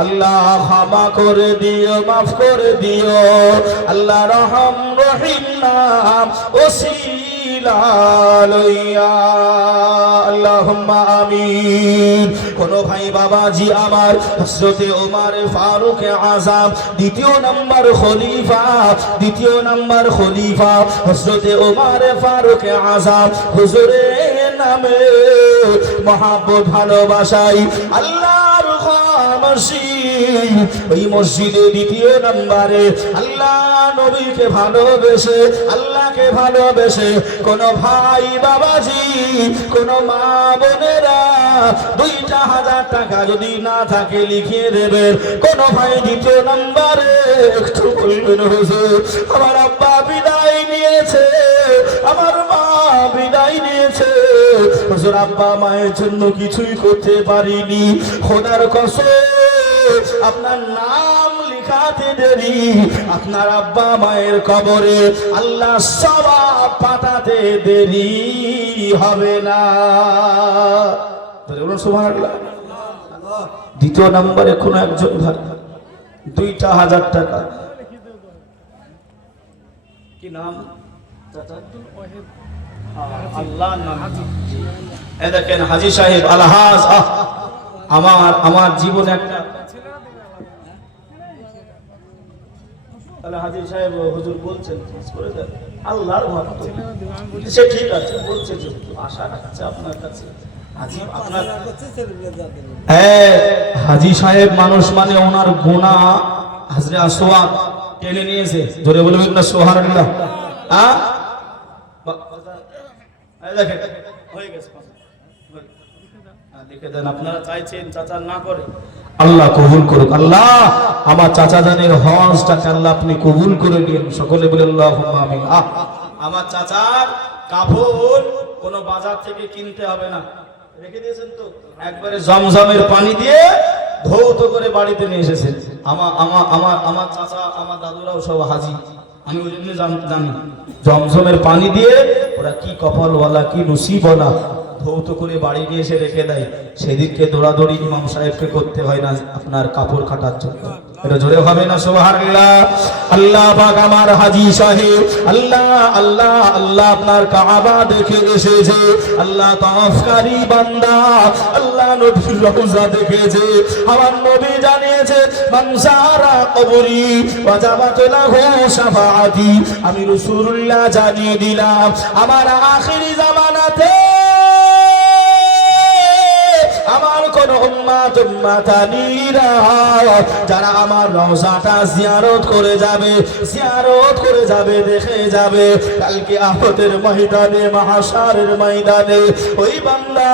আল্লাহ ক্ষমা করে দিও, মাফ করে দিও, আল্লাহ রহম রহিম নাম ওসিলা লইয়া, আল্লাহুম্মা আমিন। কোন ভাই বাবাজি আমার হযরতে ওমর ফারুক আযম দ্বিতীয় নাম্বার খলিফা হযরতে ওমর ফারুক আযম হুজুরের নামে মহব্বত ভালোবাসাই আল্লাহর মসজিদ, ওই মসজিদে 2 নম্বরে আল্লাহ নবীকে ভালোবেসে, আল্লাহকে ভালোবেসে কোন ভাই বাবাজি, কোন মা বোনেরা 2,000 টাকা যদি না থাকে লিখিয়ে দেবেন। কোন ভাই 2 নম্বরে একটু বলবেন, হুজুর আমার আব্বা বিদায় নিয়েছে, আমার মা বিদায় নিয়েছে, হুজুর আব্বা মায়ের জন্য কিছুই করতে পারিনি, খোদার কসম আপনার নাম লিখাতে দেরি, আপনার আব্বা মায়ের কবরে আল্লাহ সওয়াব পাঠাতে দেরি হবে না। সুবহানাল্লাহ। 2 নম্বরে কোন একজন ভাই 2,000 টাকা, কি নাম? আল্লাহ নাম, এই দেখেন হাজী সাহেব আলহাজ। আমার জীবনে একটা হাজী সাহেব হুজুর বলছেন করে দেন, আল্লাহর ভক্ত, সে ঠিক আছে বলছে, আশা রাখছে আপনার কাছে। হাজী সাহেব মানুষ মানে ওনার গুনাহ হাজরে আসওয়াদ টেনে নিয়েছে, ধরে বলবেন না সুবহানাল্লাহ। দেখেন হয়ে গেছে, লিখে দেন। আপনারা চাইছেন চাচা না করে, আল্লাহ কবুল করুক। আল্লাহ আমার চাচা জানের হজটাকে আল্লাহ আপনি কবুল করে দিন, সকলে বলে আল্লাহুম্মা আমিন। আমার চাচার কাপড় কোন বাজার থেকে কিনতে হবে না, রেখে দিয়েছেন তো, একবারে জমজমের পানি দিয়ে ধৌত করে বাড়িতে নিয়ে এসেছেন। আমার চাচা আমার দাদুরাও সব হাজী, আমি ওই জন্য জানি জমজমের পানি দিয়ে ওরা কি কপালওয়ালা, কি নসিবওয়ালা, ধৌত করে বাড়ি নিয়ে এসে রেখে দেয়। সেদিনকে দৌড়াদৌড়ি ইমাম সাহেবকে করতে হয় না আপনার কাপড় কাটার জন্য। এটা জোরে হবে না সুবহানাল্লাহ। আল্লাহ পাক আমার হাজী সাহেব আল্লাহ আল্লাহ আল্লাহ আপনার কাবা দেখে এসেছে, আল্লাহ তাওয়াফকারী বান্দা, আল্লাহ নবীর রওজা দেখেছে। আমার নবী জানিয়েছে মান যারা কবরি ওয়াজাবাত লাহু শাফাআতি। আমি রাসূলুল্লাহ জানিয়ে দিলাম আমার আখিরি জামানাতে আমার কোন উম্মত মাতানিরা যারা আমার রওজাটা জিয়ারত করে যাবে দেখে যাবে কালকে আহতের ময়দানে মাহশারের ময়দানে ওই বান্দা